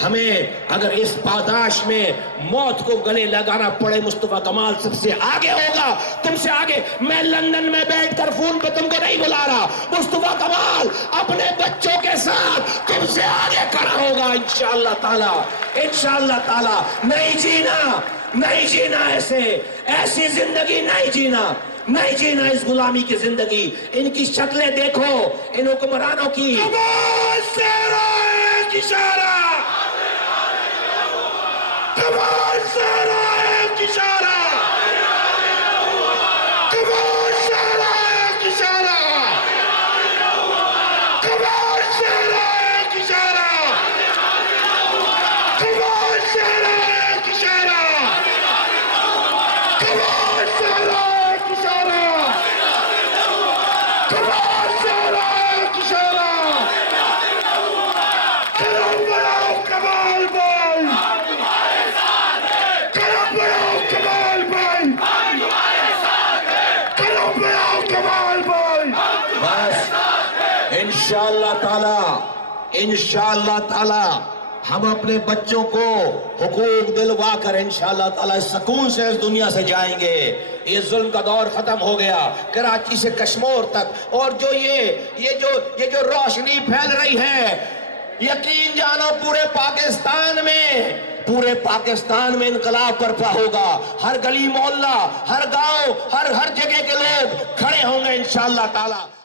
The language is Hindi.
हमें अगर इस पादाश में मौत को गले लगाना पड़े, मुस्तफा कमाल सबसे आगे होगा, तुमसे आगे। मैं लंदन में बैठकर फोन पे तुमको नहीं बुला रहा, मुस्तफा कमाल अपने बच्चों के साथ तुमसे आगे खड़ा होगा इंशाअल्लाह ताला, इंशाअल्लाह ताला। नहीं जीना, नहीं जीना ऐसी जिंदगी नहीं जीना, नहीं जीना इस गुलामी की जिंदगी। इनकी शक्लें देखो, इन हुक्मरानों की। कमाल से एक इशारा, कमाल से एक इशारा, कमाल से एक इशारा, कमाल से एक इशारा, कमाल से एक इशारा, कमाल से एक इशारा, कमाल से एक इशारा। कलम बढ़ाओ कमाल भाई, कलम बढ़ाओ कमाल भाई, कलम बढ़ाओ कमाल भाई। बस इंशाअल्लाह ताला, इंशाअल्लाह ताला हम अपने बच्चों को हुकूक दिलवा कर इंशाअल्लाह ताला सुकून से इस दुनिया से जाएंगे। ये जुल्म का दौर खत्म हो गया, कराची से कश्मीर तक। और जो ये जो रोशनी फैल रही है, यकीन जानो पूरे पाकिस्तान में इनकलाब बर्पा होगा। हर गली मोहल्ला, हर गांव, हर जगह के लोग खड़े होंगे इंशाअल्लाह ताला।